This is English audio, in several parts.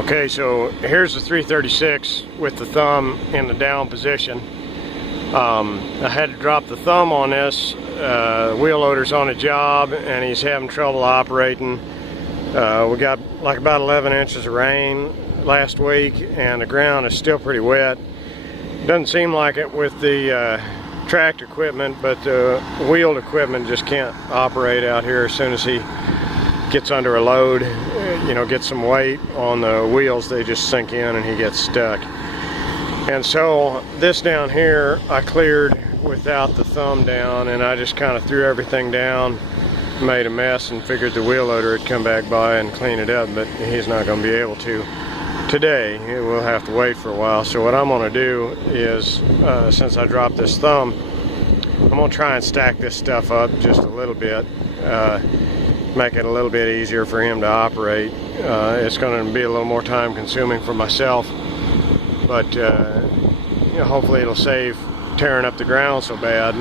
Okay, so here's the 336 with the thumb in the down position. I had to drop the thumb on this. Wheel loader's on a job and he's having trouble operating. We got like about 11 inches of rain last week and the ground is still pretty wet. Doesn't seem like it with the tracked equipment, but the wheeled equipment just can't operate out here. As soon as he gets under a load, you know, gets some weight on the wheels, they just sink in and he gets stuck. And so this down here I cleared without the thumb down, and I just kind of threw everything down, made a mess, and figured the wheel loader would come back by and clean it up, but he's not going to be able to today. We'll have to wait for a while. So what I'm going to do is, since I dropped this thumb, I'm going to try and stack this stuff up just a little bit, make it a little bit easier for him to operate. It's going to be a little more time consuming for myself, but you know, hopefully it'll save tearing up the ground so bad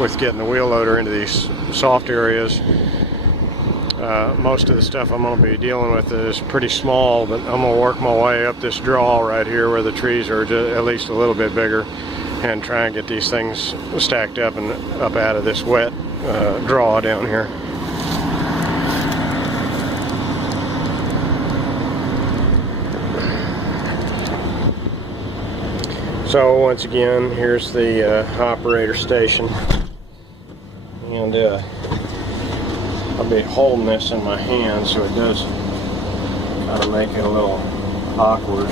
with getting the wheel loader into these soft areas. Most of the stuff I'm going to be dealing with is pretty small, but I'm going to work my way up this draw right here where the trees are just at least a little bit bigger, and try and get these things stacked up and up out of this wet draw down here. So once again, here's the operator station, and I'll be holding this in my hand, so it does kind of make it a little awkward.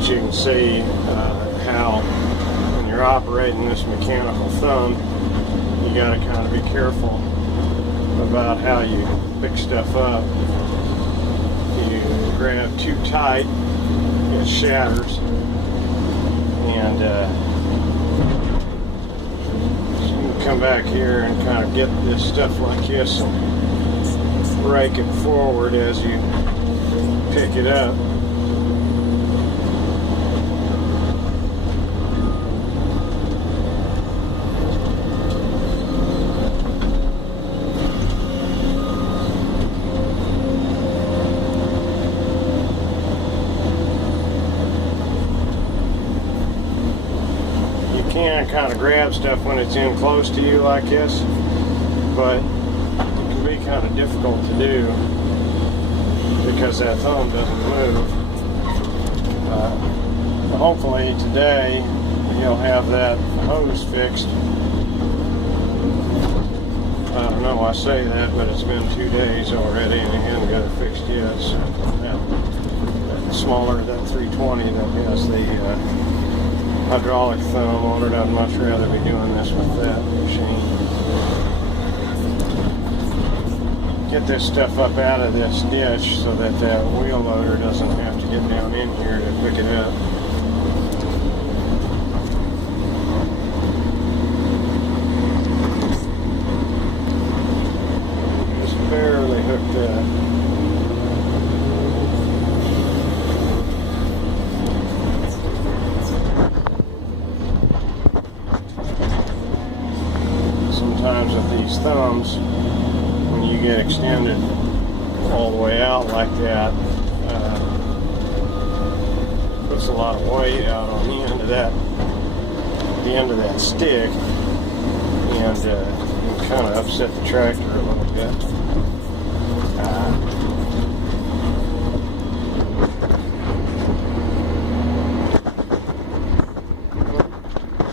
You can see how when you're operating this mechanical thumb, you got to kind of be careful about how you pick stuff up. If you grab too tight, it shatters, and so you can come back here and kind of get this stuff like this and rake it forward as you pick it up. Can kind of grab stuff when it's in close to you like this, but it can be kind of difficult to do because that thumb doesn't move. Hopefully today he'll have that hose fixed. I don't know, I say that, but it's been 2 days already and he hasn't got it fixed yet. So that smaller, that 320 that has the hydraulic thumb on it, I'd much rather be doing this with that machine. Get this stuff up out of this ditch so that that wheel loader doesn't have to get down in here to pick it up. Just barely hooked up. Sometimes with these thumbs, when you get extended all the way out like that, it puts a lot of weight out on the end of that stick, and it kind of upset the tractor a little bit.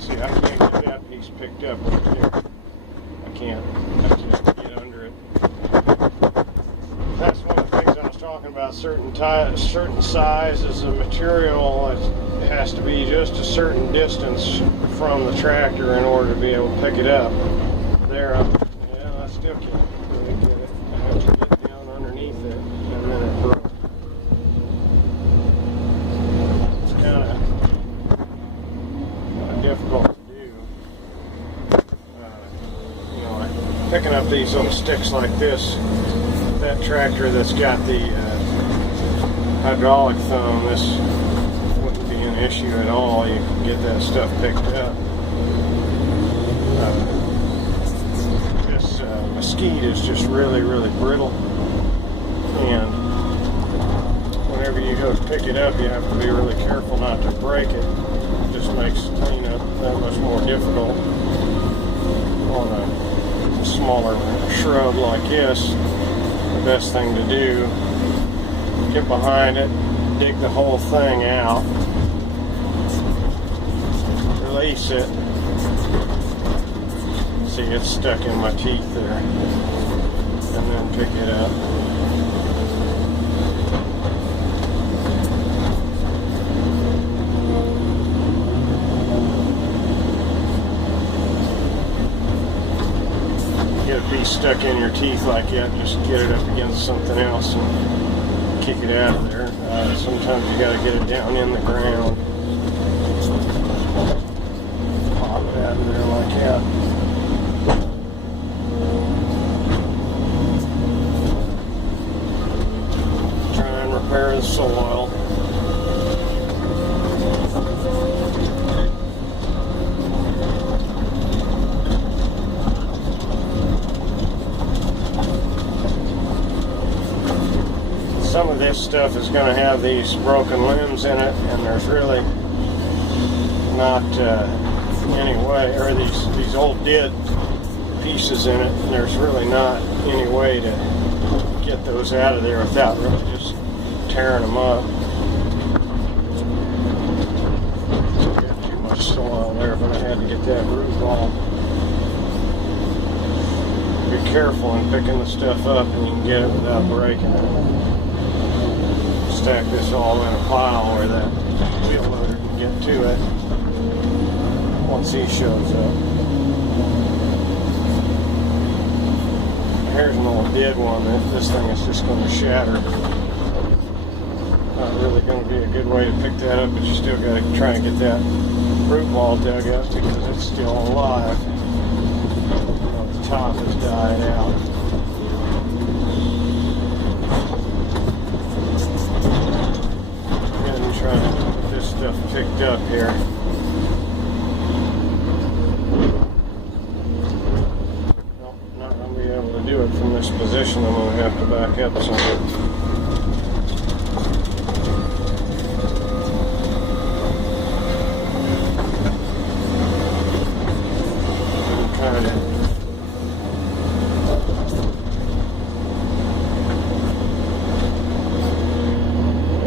See, I can't get that piece picked up right there. I can't get under it. That's one of the things I was talking about. Certain sizes of material, it has to be just a certain distance from the tractor in order to be able to pick it up. There, yeah, I still can't really get it. I have to get down underneath it, and then it broke. It's kind of up these little sticks like this, that tractor that's got the hydraulic thumb, this wouldn't be an issue at all. You can get that stuff picked up. This mesquite is just really, really brittle, and whenever you go to pick it up, you have to be really careful not to break it. It just makes cleanup that much more difficult on a smaller shrub like this. The best thing to do, get behind it, dig the whole thing out, release it. See, it's stuck in my teeth there, and then pick it up. Get a piece stuck in your teeth like that, just get it up against something else and kick it out of there. Sometimes you got to get it down in the ground. Pop it out of there like that. Try and repair the soil. Some of this stuff is going to have these broken limbs in it, and there's really not any way, or these old dead pieces in it, and there's really not any way to get those out of there without really just tearing them up. Got too much soil there, but I had to get that root ball. Be careful in picking the stuff up, and you can get it without breaking it. Stack this all in a pile where that wheel loader can get to it once he shows up. Here's an old dead one that this thing is just going to shatter. Not really going to be a good way to pick that up, but you still got to try and get that root ball dug up because it's still alive. The top has died out. Trying to get this stuff picked up here. Nope, not going to be able to do it from this position. I'm going to have to back up some.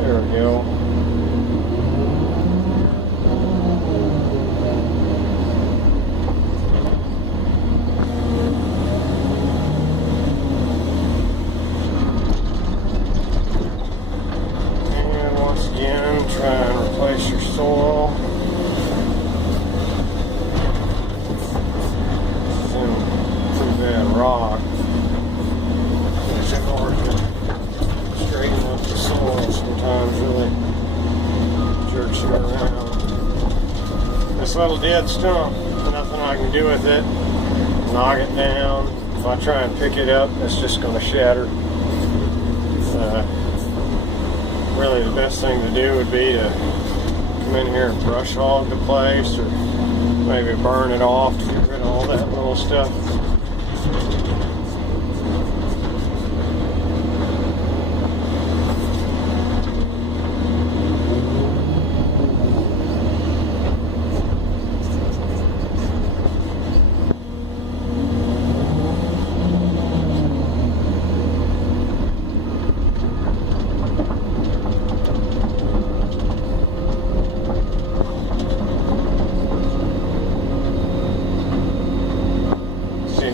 There we go. Try and replace your soil. Some pretty bad rock. It's hard to straighten up the soil. Sometimes really jerks you around. This little dead stump, nothing I can do with it. Knock it down. If I try and pick it up, it's just going to shatter. Really the best thing to do would be to come in here and brush hog the place, or maybe burn it off to get rid of all that little stuff.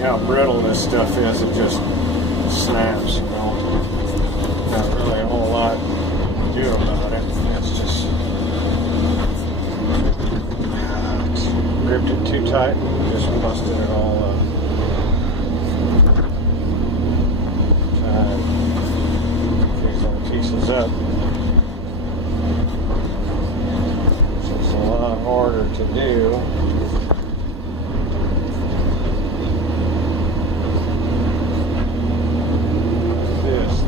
How brittle this stuff is, it just snaps, you know. Not really a whole lot to do about it. It's just gripped it too tight and just busted it all up. Try and these little pieces up. So it's a lot harder to do.